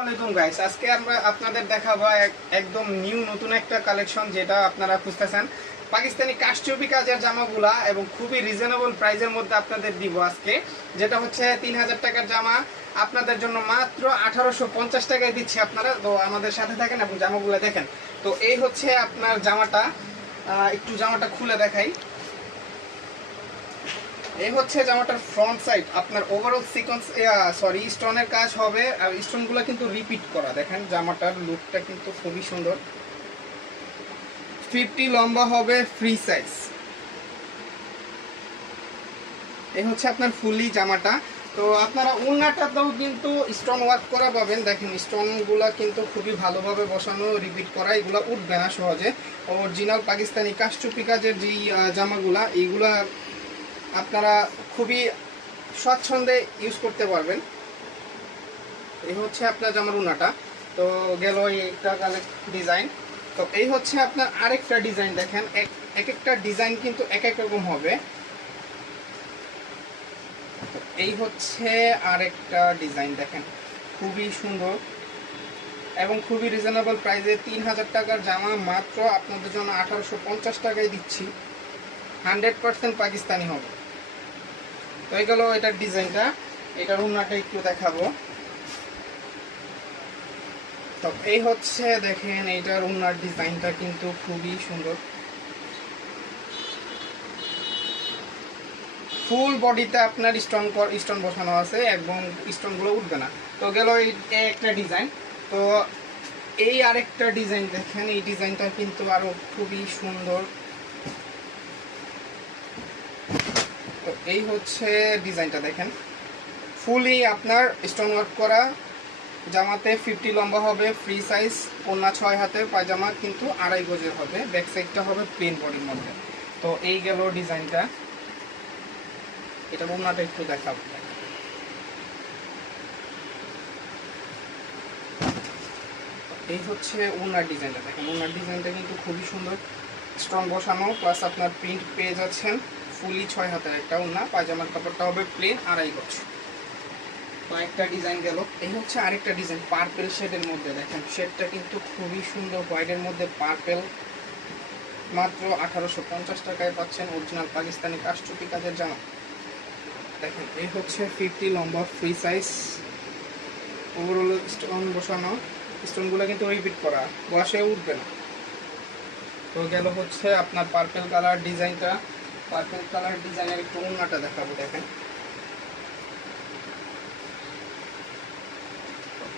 আসসালামু গাইস, আজকে আমরা আপনাদের দেখাবো একদম নিউ নতুন একটা কালেকশন যেটা আপনারা খুঁজতেছেন। পাকিস্তানি কারচুপি কাজের জামাগুলা এবং খুবই রিজনেবল প্রাইসের মধ্যে আপনাদের দিব আজকে। যেটা হচ্ছে 3000 টাকার জামা আপনাদের জন্য মাত্র 1850 টাকায় দিচ্ছি আপনারা। তো আমাদের সাথে থাকেন এবং জামাগুলো দেখেন। তো এই হচ্ছে আপনার জামাটা, একটু জামাটা খুলে দেখাই। এই হচ্ছে জামাটার ফ্রন্ট সাইড, আপনার ওভারঅল সিকোয়েন্স স্টোনের কাজ হবে আর স্টোনগুলো কিন্তু রিপিট করা। দেখেন জামাটার লুকটা কিন্তু খুবই সুন্দর। 50 লম্বা হবে, ফ্রি সাইজ। এই হচ্ছে আপনার ফুলি জামাটা। তো আপনারা ওড়নাটাতেও কিন্তু স্টোন ওয়ার্ক করা পাবেন। দেখেন স্টোনগুলো কিন্তু খুবই ভালোভাবে বসানো, রিপিট করা, এগুলো উঠবে না সহজে। অরিজিনাল পাকিস্তানি কারচুপি কাজের যেই জামাগুলা, এইগুলা আপনারা খুবই স্বচ্ছন্দে ইউজ করতে পারবেন। এই হচ্ছে আপনার জামার ওড়নাটা। তো গেল একটা ডিজাইন। তো এই হচ্ছে আপনার আরেকটা ডিজাইন। দেখেন এক একটা ডিজাইন কিন্তু এক এক রকম হবে। তো এই হচ্ছে আরেকটা ডিজাইন, দেখেন খুবই সুন্দর এবং খুবই রিজনেবল প্রাইসে 3000 টাকার জামা মাত্র আপনাদের জন্য 1850 টাকায় দিচ্ছি। 100% পাকিস্তানি হবে। তো এই গেল এটার ডিজাইনটা। এটার ওড়নাটা একটু দেখাবো। তো এই হচ্ছে দেখেন এইটার ওড়নার ডিজাইনটা কিন্তু খুবই সুন্দর। ফুল বডিতে আপনার স্টোন বসানো আছে এবং স্টোনগুলো উঠবে না। তো গেল এই একটা ডিজাইন। তো এই আরেকটা ডিজাইন দেখেন, এই ডিজাইনটা কিন্তু আরো খুবই সুন্দর। তো এই হচ্ছে ডিজাইনটা দেখেন, ফুলি আপনার স্টোন ওয়ার্ক করা। জামাতে 50 লম্বা হবে, ফ্রি সাইজ। ওড়না 6 হাতের, পায়জামা কিন্তু 2.5 গজের হবে। ব্যাক সাইডটা হবে প্লেন বডির মধ্যে। তো এই গেল ডিজাইনটা। এটা ওড়নাটা একটু দেখাবো। এই হচ্ছে ওড়নার ডিজাইনটা। দেখেন ওড়নার ডিজাইনটা কিন্তু খুবই সুন্দর, স্টোন বসানো, প্লাস আপনার প্রিন্ট পেয়ে যাচ্ছেন। ফুলি 6 হাতের একটা ওড়না, পায়জামার কাপড়টা হবে প্লেন 2.5 গজ। একটা ডিজাইন গেল। এই হচ্ছে আরেকটা ডিজাইন পার্পেল শেডের মধ্যে। দেখেন শেডটা কিন্তু খুবই সুন্দর, হোয়াইটের মধ্যে পার্পেল। মাত্র 1850 টাকায় পাচ্ছেন অরিজিনাল পাকিস্তানি কারচুপি কাজের জামা। দেখেন এই হচ্ছে 50 লম্বা, ফ্রি সাইজ। ওভারঅল স্টোন বসানো, স্টোনগুলো কিন্তু রিপিট করা, ওয়াশে উঠবে না। তো গেল হচ্ছে আপনার পার্পেল কালার ডিজাইনটা। পার্পেল কালার ডিজাইনের একটু ওড়নাটা দেখাবো। দেখেন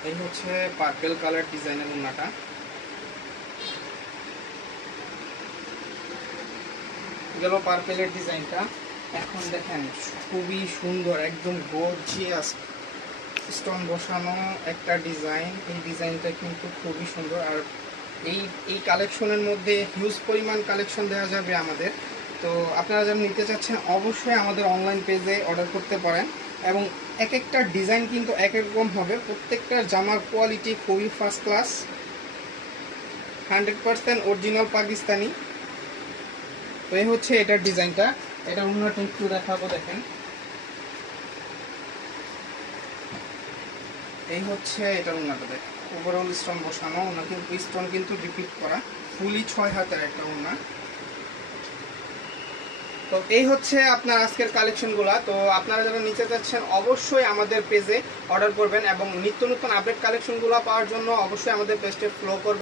এই হচ্ছে পার্পেল কালার ডিজাইনের ওড়নাটা। গেল পার্পেলের ডিজাইনটা। এখন দেখেন খুবই সুন্দর, একদম গর্জিয়াস স্টোন বসানো একটা ডিজাইন। এই ডিজাইনটা কিন্তু খুবই সুন্দর। আর এই কালেকশনের মধ্যে হিউজ পরিমাণ কালেকশন দেওয়া যাবে আমাদের। তো আপনারা যারা নিতে চাচ্ছেন অবশ্যই আমাদের অনলাইন পেজে অর্ডার করতে পারেন। এবং এক একটা ডিজাইন কিন্তু এক এক রকম হবে। প্রত্যেকটা জামার কোয়ালিটি খুবই ফার্স্ট ক্লাস, 100% অরিজিনাল পাকিস্তানি। তো এই হচ্ছে এটার ডিজাইনটা। এটা ওড়নাটা একটু দেখাবো। দেখেন এই হচ্ছে এটার ওড়নাটা। দেখেন ওভারঅল স্টোন বসানো, ওনা কিন্তু স্টোন কিন্তু রিপিট করা, ফুলি 6 হাতের একটা ওড়না। তো এই হচ্ছে আপনার আজকের কালেকশনগুলো। তো আপনারা যারা নিতে চাচ্ছেন অবশ্যই আমাদের পেজে অর্ডার করবেন এবং নিত্য নতুন আপডেট কালেকশনগুলো পাওয়ার জন্য অবশ্যই আমাদের পেজটা ফলো করবেন।